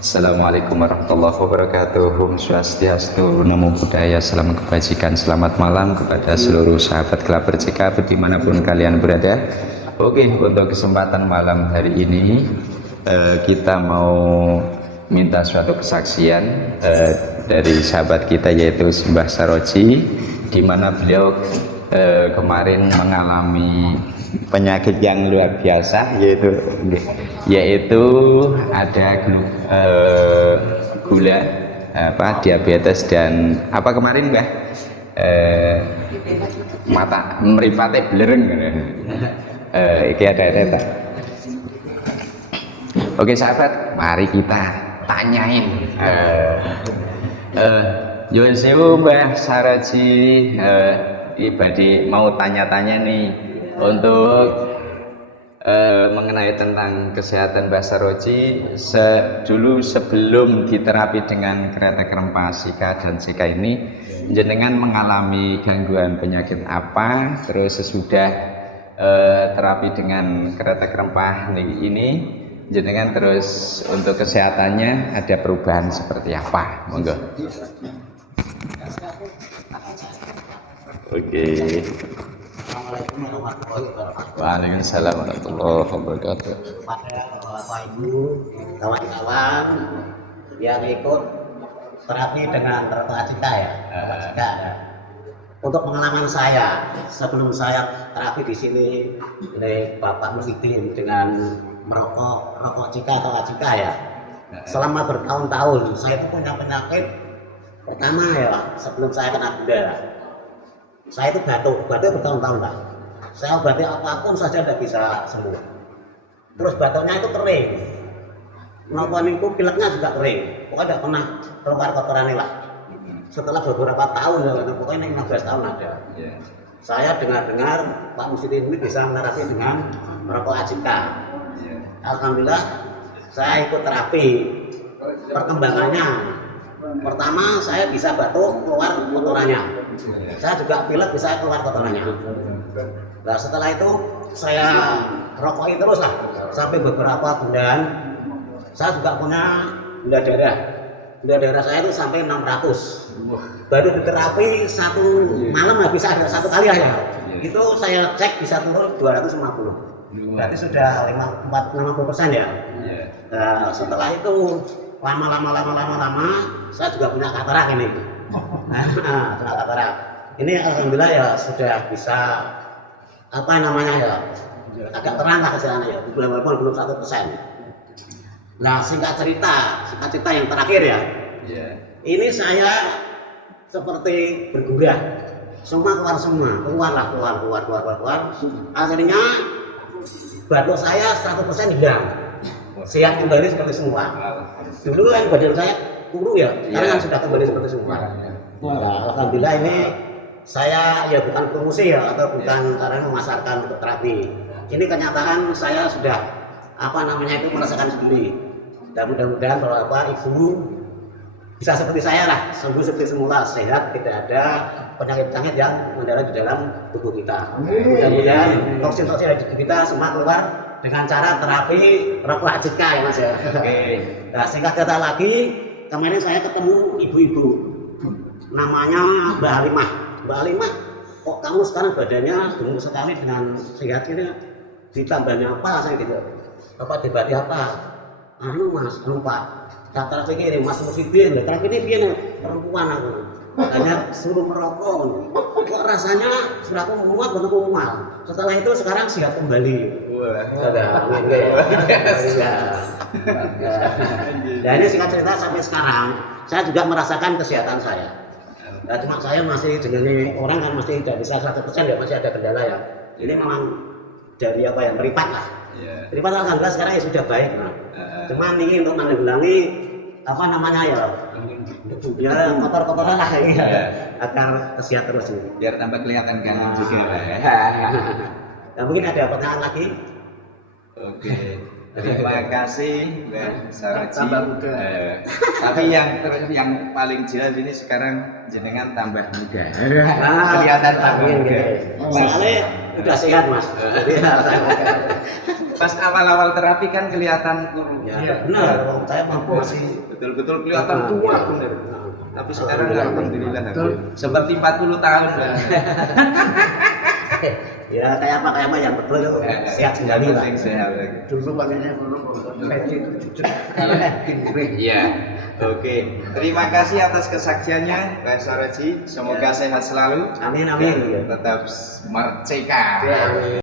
Assalamualaikum warahmatullahi wabarakatuh. Om Swastiastu, Namo Buddhaya, salam kebajikan, selamat malam kepada seluruh sahabat Kelabar CK dimanapun kalian berada. Oke, untuk kesempatan malam hari ini kita mau minta suatu kesaksian dari sahabat kita yaitu Simbah Saroji, di mana beliau kemarin mengalami penyakit yang luar biasa yaitu ada gula, diabetes dan apa kemarin Mbah, mata meripatnya belereng. Iki ada. Oke sahabat, mari kita tanyain. Nyuwun sewu Mbah Saroji, ibadi mau tanya-tanya nih untuk mengenai tentang kesehatan Mbah Saroji dulu sebelum diterapi dengan kretek rempah Sika dan Sika ini, jenengan mengalami gangguan penyakit apa, terus sesudah terapi dengan kretek rempah ini jenengan terus untuk kesehatannya ada perubahan seperti apa? Monggo. Oke. Assalamualaikum warahmatullahi wabarakatuh. Waalaikumsalam warahmatullahi wabarakatuh. Pada Bapak Ibu, kawan-kawan yang ikut terapi dengan terapi Acika ya. Untuk pengalaman saya sebelum saya terapi di sini oleh Bapak Muhyiddin dengan rokok Cika atau Acika ya. Selama bertahun-tahun saya itu punya penyakit pertama ya, sebelum saya kena gula. Saya itu batuk bertahun-tahun lah. Saya obati apapun saja tidak bisa sembuh. Terus batuknya itu kering. Menopon itu pileknya juga kering. Pokoknya tidak pernah keluar kotoran lah. Setelah beberapa tahun, pokoknya 15 tahun ada. Saya dengar Pak Muhyiddin ini bisa menerapi dengan merokok Acika. Alhamdulillah saya ikut terapi. Perkembangannya, pertama saya bisa batuk keluar kotorannya. Saya juga pilek bisa keluar kotorannya. Nah setelah itu saya rokoki terus lah sampai beberapa bulan. Saya juga punya gula darah. Gula darah saya itu sampai 600. Baru diterapi satu malam nggak bisa ada satu kali aja. Itu saya cek bisa turun 250. Berarti sudah 50% ya. Nah, setelah itu lama saya juga punya katarak ini. Punya katarak. Ini alhamdulillah ya sudah bisa apa namanya ya, agak terang lah kejalannya ya, walaupun belum 100%. Nah singkat cerita yang terakhir ya, ini saya seperti bergurah, semua keluar. Akhirnya batuk saya 100% hilang, sehat kembali seperti semua. Dulu kan badan saya kuru ya, sekarang kan sudah kembali seperti semua. Nah, alhamdulillah ini saya ya bukan promosi ya atau bukan karena memasarkan untuk terapi. Ini kenyataan saya sudah itu merasakan sendiri. Dan mudah-mudahan kalau ibu bisa seperti saya lah, sembuh seperti semula, sehat, tidak ada penyakit-penyakit yang mendarat di dalam tubuh kita. Mudah-mudahan toksin-toksin dari tubuh kita semua keluar dengan cara terapi rokok Acika ya Mas ya. Nah singkat kata lagi, kemarin saya ketemu ibu-ibu namanya Mbak Halimah, kok kamu sekarang badannya gemuk sekali dengan sehat ini, ditambahnya apa saya gitu, apa dibati apa? Mas, lupa. Kata ini Mas Muhyiddin, terakhir ini dia perempuan aku, hanya suruh merokok. Kok rasanya sudah aku muat, baru aku muat. Setelah itu sekarang sehat kembali. Dan ini singkat cerita sampai sekarang, saya juga merasakan kesehatan saya. Nah, cuma saya masih dengan orang kan masih tidak bisa 100% ya, masih ada kendala ya. Ini memang dari meripat lah. Meripat alhamdulillah sekarang ya sudah baik. Cuman ini untuk menanggulangi kotor-kotoran lah agar sehat terus ini. Biar tambah kelihatan ganteng juga ya. Nah, mungkin ada pertanyaan lagi. Oke. Terima kasih Mbak Saroji. Tapi yang paling jelas ini sekarang jenengan tambah muda. Kelihatan tambah muda. Soalnya udah sehat mas. Jadi, Pas awal-awal terapi kan kelihatan kurus. ya, benar, saya mampu masih Betul-betul kelihatan tua bener. Tapi sekarang Alhamdulillah. alhamdulillah Betul. seperti 40 tahun dah. ya kayak apa yang betul sehat kembali lah. Penting sehat lagi. Dulu pakainya dulu lagi cucut bikin kering. Iya. Oke. Terima kasih atas kesaksiannya Mbak Saroji. Semoga sehat selalu. Amin amin. Tetap merdeka. Ya, amin.